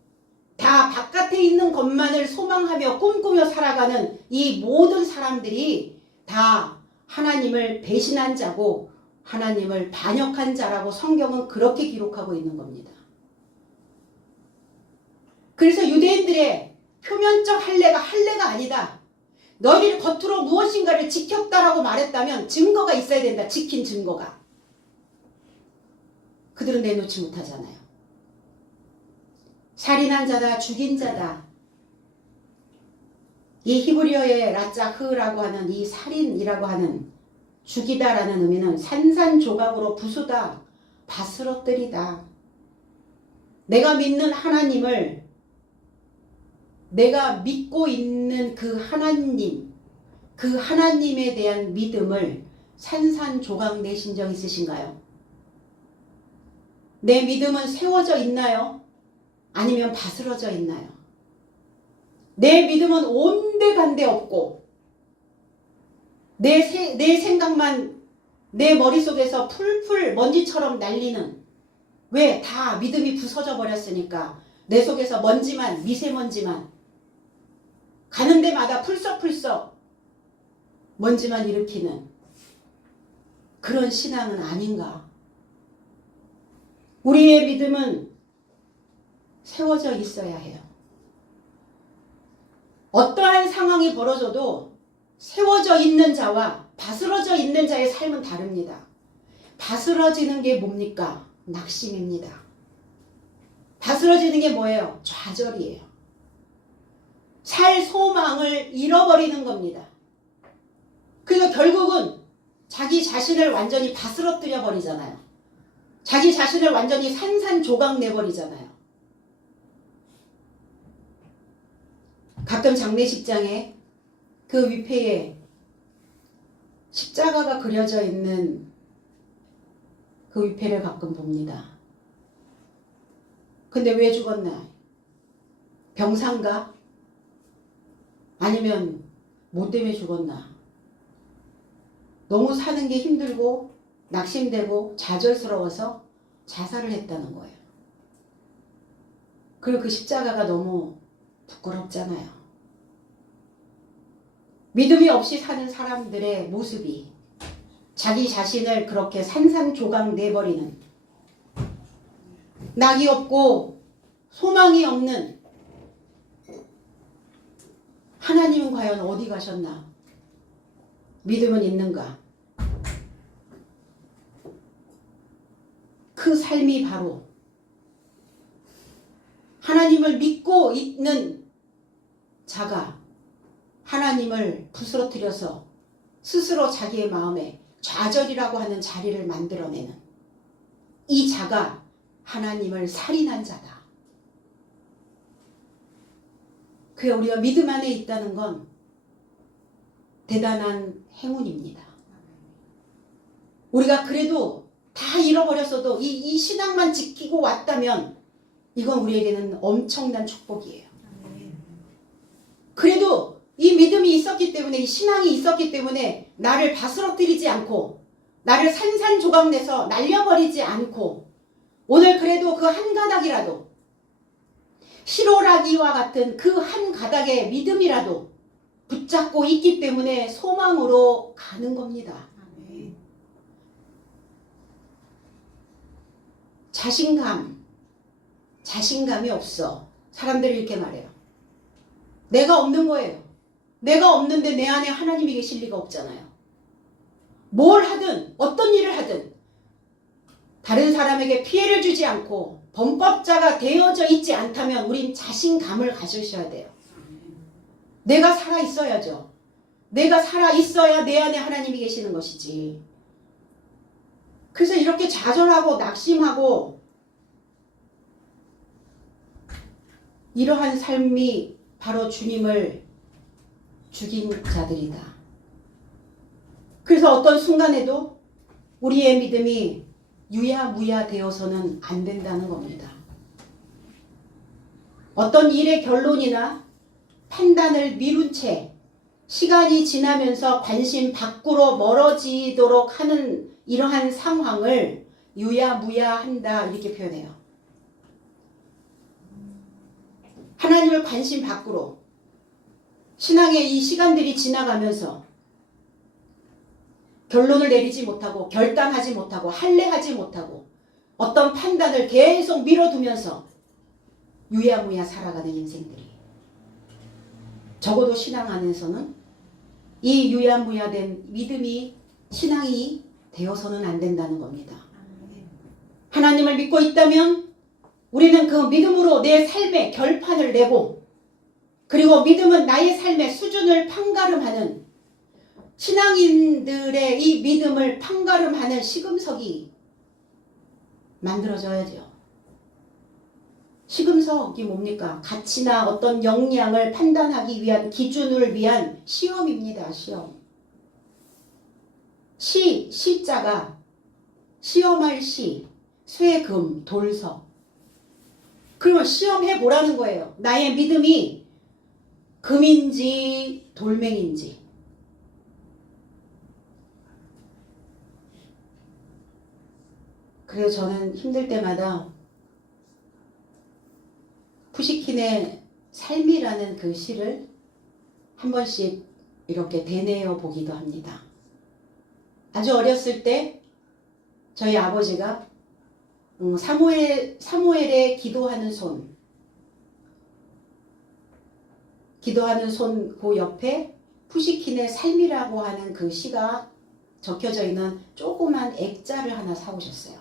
다 바깥에 있는 것만을 소망하며 꿈꾸며 살아가는 이 모든 사람들이 다 하나님을 배신한 자고 하나님을 반역한 자라고 성경은 그렇게 기록하고 있는 겁니다. 그래서 유대인들의 표면적 할례가 아니다. 너희를 겉으로 무엇인가를 지켰다라고 말했다면 증거가 있어야 된다. 지킨 증거가. 그들은 내놓지 못하잖아요. 살인한 자다, 죽인 자다. 이 히브리어의 라짜흐라고 하는 이 살인이라고 하는 죽이다라는 의미는 산산조각으로 부수다, 바스러뜨리다. 내가 믿는 하나님을, 내가 믿고 있는 그 하나님, 그 하나님에 대한 믿음을 산산조각 내신 적 있으신가요? 내 믿음은 세워져 있나요? 아니면 바스러져 있나요? 내 믿음은 온데간데 없고 내 생각만 내 머릿속에서 풀풀 먼지처럼 날리는, 왜? 다 믿음이 부서져 버렸으니까 내 속에서 먼지만, 미세먼지만 가는 데마다 풀썩풀썩 먼지만 일으키는 그런 신앙은 아닌가? 우리의 믿음은 세워져 있어야 해요. 어떠한 상황이 벌어져도 세워져 있는 자와 바스러져 있는 자의 삶은 다릅니다. 바스러지는 게 뭡니까? 낙심입니다. 바스러지는 게 뭐예요? 좌절이에요. 살 소망을 잃어버리는 겁니다. 그래서 결국은 자기 자신을 완전히 바스러뜨려 버리잖아요. 자기 자신을 완전히 산산조각 내버리잖아요. 가끔 장례식장에 그 위패에 십자가가 그려져 있는 그 위패를 가끔 봅니다. 근데 왜 죽었나? 병상가? 아니면 뭐 때문에 죽었나? 너무 사는 게 힘들고 낙심되고 좌절스러워서 자살을 했다는 거예요. 그리고 그 십자가가 너무 부끄럽잖아요. 믿음이 없이 사는 사람들의 모습이 자기 자신을 그렇게 산산조각 내버리는, 낙이 없고 소망이 없는, 하나님은 과연 어디 가셨나? 믿음은 있는가? 그 삶이 바로 하나님을 믿고 있는 자가 하나님을 부스러뜨려서 스스로 자기의 마음에 좌절이라고 하는 자리를 만들어내는 이 자가 하나님을 살인한 자다. 그래, 우리가 믿음 안에 있다는 건 대단한 행운입니다. 우리가 그래도 다 잃어버렸어도 이 신앙만 지키고 왔다면 이건 우리에게는 엄청난 축복이에요. 그래도 이 믿음이 있었기 때문에, 이 신앙이 있었기 때문에 나를 바스러뜨리지 않고 나를 산산조각 내서 날려버리지 않고 오늘 그래도 그 한 가닥이라도, 시로라기와 같은 그 한 가닥의 믿음이라도 붙잡고 있기 때문에 소망으로 가는 겁니다. 자신감이 없어. 사람들이 이렇게 말해요. 내가 없는 거예요. 내가 없는데 내 안에 하나님이 계실 리가 없잖아요. 뭘 하든 어떤 일을 하든 다른 사람에게 피해를 주지 않고 범법자가 되어져 있지 않다면 우린 자신감을 가지셔야 돼요. 내가 살아 있어야죠. 내가 살아 있어야 내 안에 하나님이 계시는 것이지. 그래서 이렇게 좌절하고 낙심하고 이러한 삶이 바로 주님을 죽인 자들이다. 그래서 어떤 순간에도 우리의 믿음이 유야무야 되어서는 안 된다는 겁니다. 어떤 일의 결론이나 판단을 미룬 채 시간이 지나면서 관심 밖으로 멀어지도록 하는 이러한 상황을 유야무야한다, 이렇게 표현해요. 하나님을 관심 밖으로, 신앙의 이 시간들이 지나가면서 결론을 내리지 못하고 결단하지 못하고 할례하지 못하고 어떤 판단을 계속 미뤄두면서 유야무야 살아가는 인생들이, 적어도 신앙 안에서는 이 유야무야된 믿음이 신앙이 되어서는 안 된다는 겁니다. 하나님을 믿고 있다면 우리는 그 믿음으로 내 삶의 결판을 내고, 그리고 믿음은 나의 삶의 수준을 판가름하는, 신앙인들의 이 믿음을 판가름하는 시금석이 만들어져야죠. 시금석이 뭡니까? 가치나 어떤 역량을 판단하기 위한 기준을 위한 시험입니다. 시험. 시자가 시험할 시, 쇠금, 돌석. 그러면 시험해 보라는 거예요. 나의 믿음이 금인지 돌멩인지. 그래서 저는 힘들 때마다 푸시킨의 삶이라는 그 시를 한 번씩 이렇게 되뇌어 보기도 합니다. 아주 어렸을 때 저희 아버지가 사무엘의 기도하는 손 그 옆에 푸시킨의 삶이라고 하는 그 시가 적혀져 있는 조그만 액자를 하나 사오셨어요.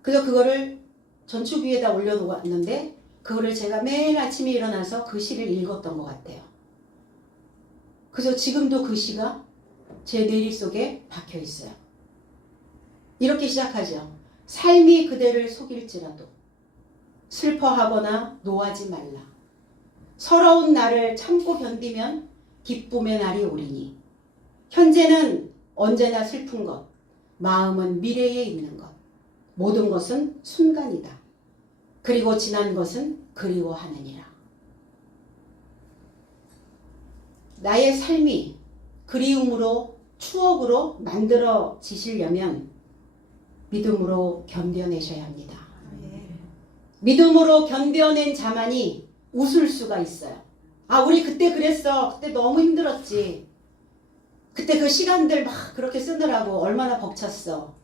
그래서 그거를 전축 위에다 올려놓았는데 그거를 제가 매일 아침에 일어나서 그 시를 읽었던 것 같아요. 그래서 지금도 그 시가 제 뇌리 속에 박혀 있어요. 이렇게 시작하죠. 삶이 그대를 속일지라도 슬퍼하거나 노하지 말라. 서러운 날을 참고 견디면 기쁨의 날이 오리니. 현재는 언제나 슬픈 것, 마음은 미래에 있는 것, 모든 것은 순간이다. 그리고 지난 것은 그리워하느니라. 나의 삶이 그리움으로 추억으로 만들어지시려면 믿음으로 견뎌내셔야 합니다. 믿음으로 견뎌낸 자만이 웃을 수가 있어요. 아, 우리 그때 그랬어. 그때 너무 힘들었지. 그때 그 시간들 막 그렇게 쓰느라고 얼마나 벅찼어.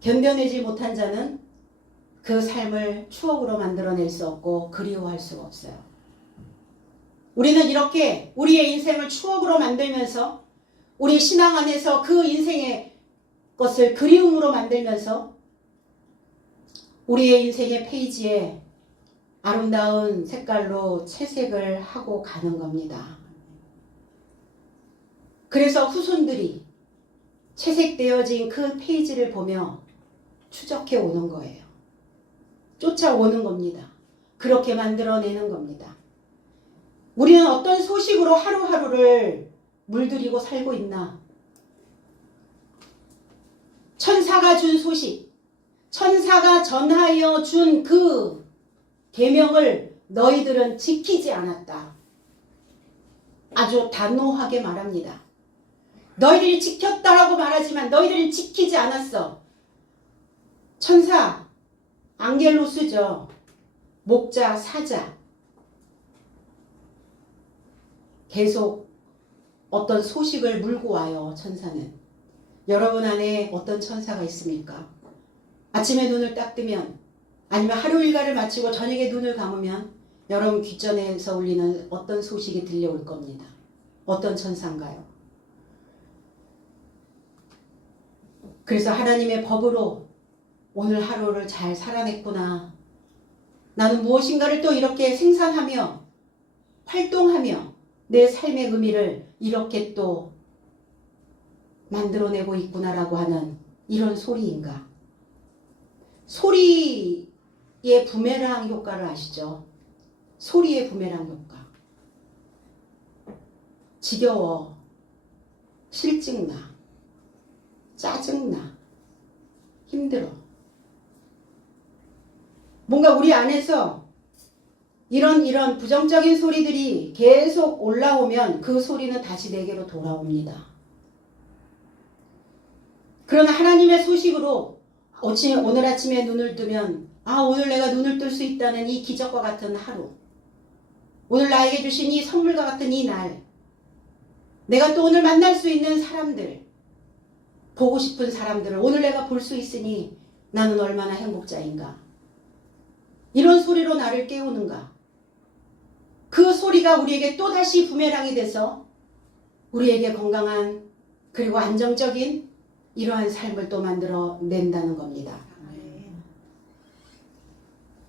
견뎌내지 못한 자는 그 삶을 추억으로 만들어낼 수 없고 그리워할 수가 없어요. 우리는 이렇게 우리의 인생을 추억으로 만들면서 우리 신앙 안에서 그 인생의 것을 그리움으로 만들면서 우리의 인생의 페이지에 아름다운 색깔로 채색을 하고 가는 겁니다. 그래서 후손들이 채색되어진 그 페이지를 보며 추적해 오는 거예요. 쫓아오는 겁니다. 그렇게 만들어내는 겁니다. 우리는 어떤 소식으로 하루하루를 물들이고 살고 있나? 천사가 준 소식, 천사가 전하여 준 그 계명을 너희들은 지키지 않았다. 아주 단호하게 말합니다. 너희들이 지켰다라고 말하지만 너희들은 지키지 않았어. 천사, 앙겔로스죠. 목자, 사자. 계속 어떤 소식을 물고 와요. 천사는. 여러분 안에 어떤 천사가 있습니까? 아침에 눈을 딱 뜨면 아니면 하루 일과를 마치고 저녁에 눈을 감으면 여러분 귓전에서 울리는 어떤 소식이 들려올 겁니다. 어떤 천사인가요? 그래서 하나님의 법으로 오늘 하루를 잘 살아냈구나. 나는 무엇인가를 또 이렇게 생산하며 활동하며 내 삶의 의미를 이렇게 또 만들어내고 있구나라고 하는 이런 소리인가? 소리의 부메랑 효과를 아시죠? 소리의 부메랑 효과. 지겨워, 실증나, 짜증나, 힘들어. 뭔가 우리 안에서 이런 부정적인 소리들이 계속 올라오면 그 소리는 다시 내게로 돌아옵니다. 그러나 하나님의 소식으로 오늘 아침에 눈을 뜨면 오늘 내가 눈을 뜰 수 있다는 이 기적과 같은 하루, 오늘 나에게 주신 이 선물과 같은 이 날, 내가 또 오늘 만날 수 있는 사람들, 보고 싶은 사람들을 오늘 내가 볼 수 있으니 나는 얼마나 행복자인가. 이런 소리로 나를 깨우는가. 그 소리가 우리에게 또다시 부메랑이 돼서 우리에게 건강한 그리고 안정적인 이러한 삶을 또 만들어낸다는 겁니다.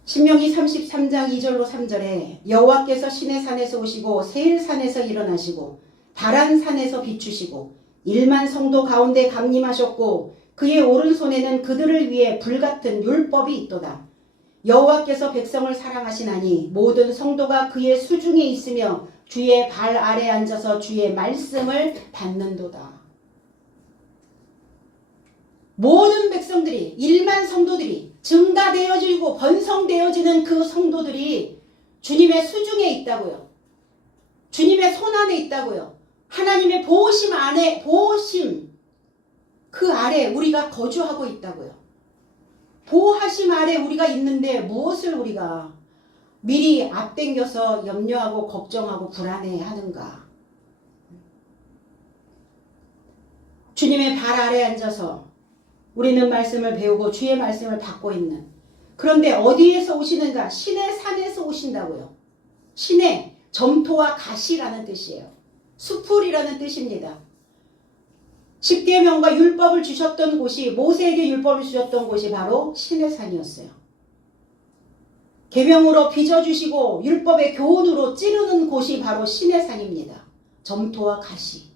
신명기 33장 2절로 3절에 여호와께서 시내산에서 오시고 세일산에서 일어나시고 다란산에서 비추시고 1만 성도 가운데 강림하셨고 그의 오른손에는 그들을 위해 불같은 율법이 있도다. 여호와께서 백성을 사랑하시나니 모든 성도가 그의 수중에 있으며 주의 발 아래 앉아서 주의 말씀을 받는도다. 모든 백성들이 1만 성도들이 증가되어지고 번성되어지는 그 성도들이 주님의 수중에 있다고요. 주님의 손 안에 있다고요. 하나님의 보호심 안에 그 아래 우리가 거주하고 있다고요. 보호하심 아래 우리가 있는데 무엇을 우리가 미리 앞당겨서 염려하고 걱정하고 불안해하는가. 주님의 발 아래 앉아서 우리는 말씀을 배우고 주의 말씀을 받고 있는, 그런데 어디에서 오시는가? 신의 산에서 오신다고요. 신의 점토와 가시라는 뜻이에요. 수풀이라는 뜻입니다. 십계명과 율법을 주셨던 곳이, 모세에게 율법을 주셨던 곳이 바로 신의 산이었어요. 계명으로 빚어주시고 율법의 교훈으로 찌르는 곳이 바로 신의 산입니다. 점토와 가시.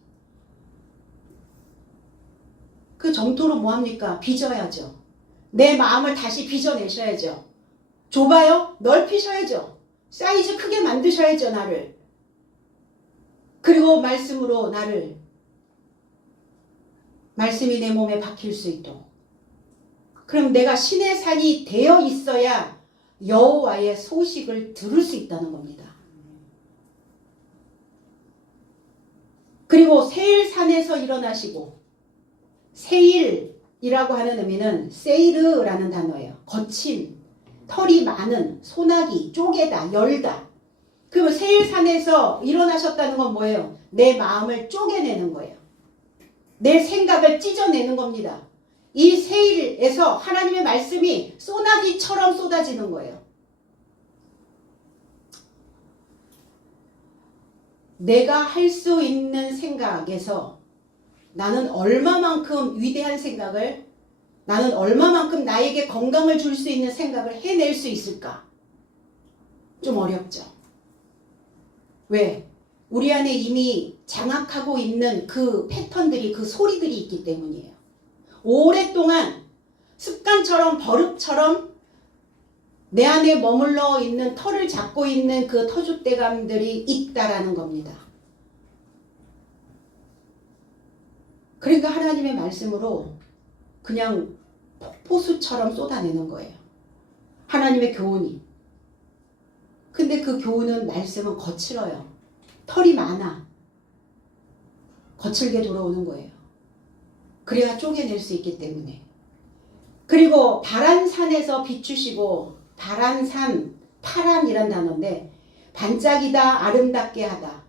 그 점토로 뭐합니까? 빚어야죠. 내 마음을 다시 빚어내셔야죠. 좁아요? 넓히셔야죠. 사이즈 크게 만드셔야죠, 나를. 그리고 말씀으로 나를, 말씀이 내 몸에 박힐 수 있도록. 그럼 내가 신의 산이 되어 있어야 여호와의 소식을 들을 수 있다는 겁니다. 그리고 세일산에서 일어나시고, 세일이라고 하는 의미는 세이르라는 단어예요. 거친, 털이 많은, 소나기, 쪼개다, 열다. 그럼 세일산에서 일어나셨다는 건 뭐예요? 내 마음을 쪼개내는 거예요. 내 생각을 찢어내는 겁니다. 이 세일에서 하나님의 말씀이 소나기처럼 쏟아지는 거예요. 내가 할 수 있는 생각에서 나는 얼마만큼 위대한 생각을, 나는 얼마만큼 나에게 건강을 줄 수 있는 생각을 해낼 수 있을까? 좀 어렵죠. 왜? 우리 안에 이미 장악하고 있는 그 패턴들이, 그 소리들이 있기 때문이에요. 오랫동안 습관처럼, 버릇처럼 내 안에 머물러 있는, 털을 잡고 있는 그 터줏대감들이 있다라는 겁니다. 그러니까 하나님의 말씀으로 그냥 폭포수처럼 쏟아내는 거예요. 하나님의 교훈이. 근데 그 교훈은, 말씀은 거칠어요. 털이 많아. 거칠게 돌아오는 거예요. 그래야 쪼개낼 수 있기 때문에. 그리고 바란산에서 비추시고, 바란산, 파란이란 단어인데 반짝이다, 아름답게 하다.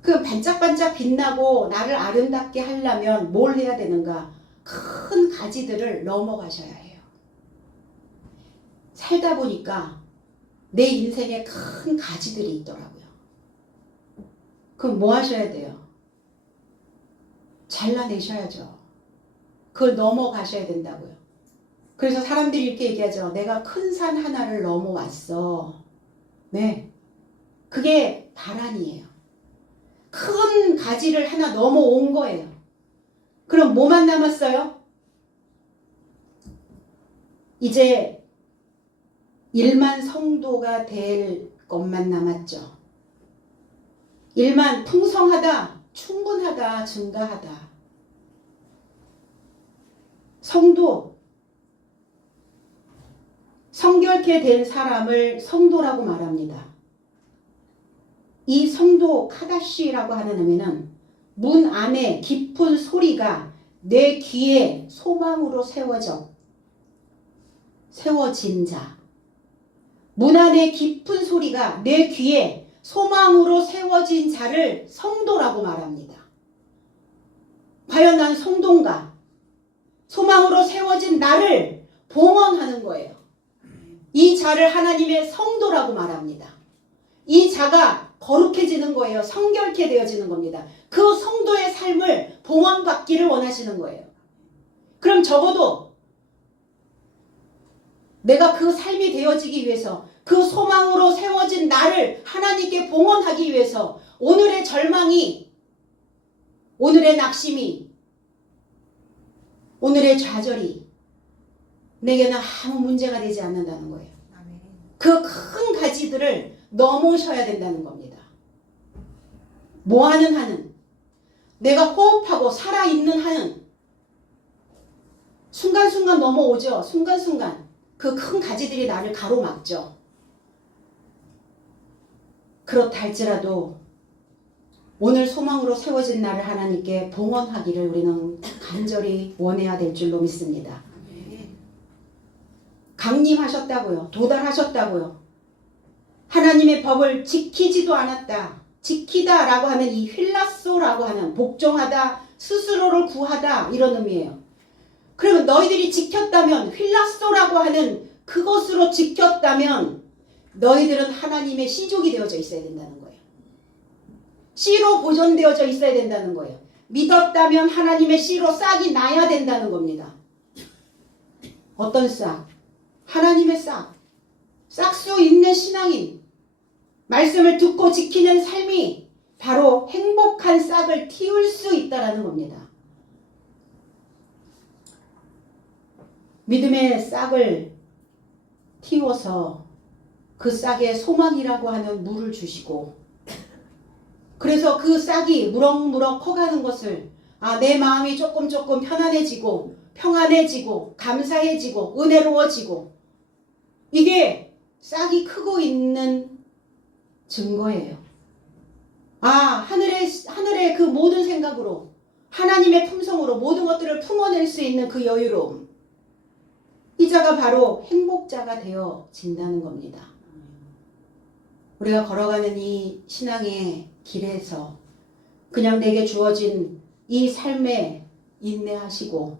그 반짝반짝 빛나고 나를 아름답게 하려면 뭘 해야 되는가? 큰 가지들을 넘어가셔야 해요. 살다 보니까 내 인생에 큰 가지들이 있더라고요. 그럼 뭐 하셔야 돼요? 잘라내셔야죠. 그걸 넘어가셔야 된다고요. 그래서 사람들이 이렇게 얘기하죠. 내가 큰 산 하나를 넘어왔어. 네. 그게 바란이에요. 큰 가지를 하나 넘어온 거예요. 그럼 뭐만 남았어요? 이제 1만 성도가 될 것만 남았죠. 1만 풍성하다, 충분하다, 증가하다. 성도, 성결케 된 사람을 성도라고 말합니다. 이 성도, 카다시라고 하는 의미는 문 안에 깊은 소리가 내 귀에 소망으로 세워진 자. 문 안에 깊은 소리가 내 귀에 소망으로 세워진 자를 성도라고 말합니다. 과연 난 성도인가? 소망으로 세워진 나를 봉헌하는 거예요. 이 자를 하나님의 성도라고 말합니다. 이 자가 거룩해지는 거예요. 성결케 되어지는 겁니다. 그 성도의 삶을 봉헌받기를 원하시는 거예요. 그럼 적어도 내가 그 삶이 되어지기 위해서, 그 소망으로 세워진 나를 하나님께 봉헌하기 위해서 오늘의 절망이, 오늘의 낙심이, 오늘의 좌절이 내게는 아무 문제가 되지 않는다는 거예요. 그 큰 가지들을 넘으셔야 된다는 겁니다. 뭐하는 한은, 내가 호흡하고 살아있는 한은 순간순간 넘어오죠. 순간순간 그 큰 가지들이 나를 가로막죠. 그렇다 할지라도 오늘 소망으로 세워진 나를 하나님께 봉헌하기를 우리는 간절히 원해야 될 줄로 믿습니다. 강림하셨다고요. 도달하셨다고요. 하나님의 법을 지키지도 않았다. 지키다라고 하는 이 휠라소라고 하는, 복종하다, 스스로를 구하다, 이런 의미예요. 그러면 너희들이 지켰다면, 휠라소라고 하는 그것으로 지켰다면 너희들은 하나님의 씨족이 되어져 있어야 된다는 거예요. 씨로 보존되어져 있어야 된다는 거예요. 믿었다면 하나님의 씨로 싹이 나야 된다는 겁니다. 어떤 싹? 하나님의 싹. 싹수 있는 신앙인, 말씀을 듣고 지키는 삶이 바로 행복한 싹을 틔울 수 있다는 겁니다. 믿음의 싹을 틔워서 그 싹에 소망이라고 하는 물을 주시고, 그래서 그 싹이 무럭무럭 커가는 것을 내 마음이 조금 편안해지고 평안해지고 감사해지고 은혜로워지고 이게 싹이 크고 있는 증거예요. 하늘의 그 모든 생각으로 하나님의 품성으로 모든 것들을 품어낼 수 있는 그 여유로움. 이 자가 바로 행복자가 되어진다는 겁니다. 우리가 걸어가는 이 신앙의 길에서 그냥 내게 주어진 이 삶에 인내하시고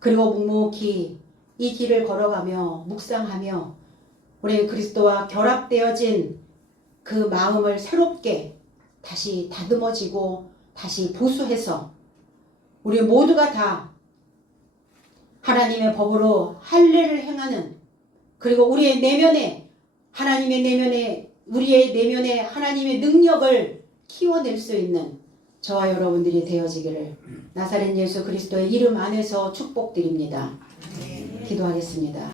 그리고 묵묵히 이 길을 걸어가며 묵상하며 우리 그리스도와 결합되어진 그 마음을 새롭게 다시 다듬어지고 다시 보수해서 우리 모두가 다 하나님의 법으로 할례를 행하는 그리고 우리의 내면에 우리의 내면에 하나님의 능력을 키워낼 수 있는 저와 여러분들이 되어지기를 나사렛 예수 그리스도의 이름 안에서 축복드립니다. 기도하겠습니다.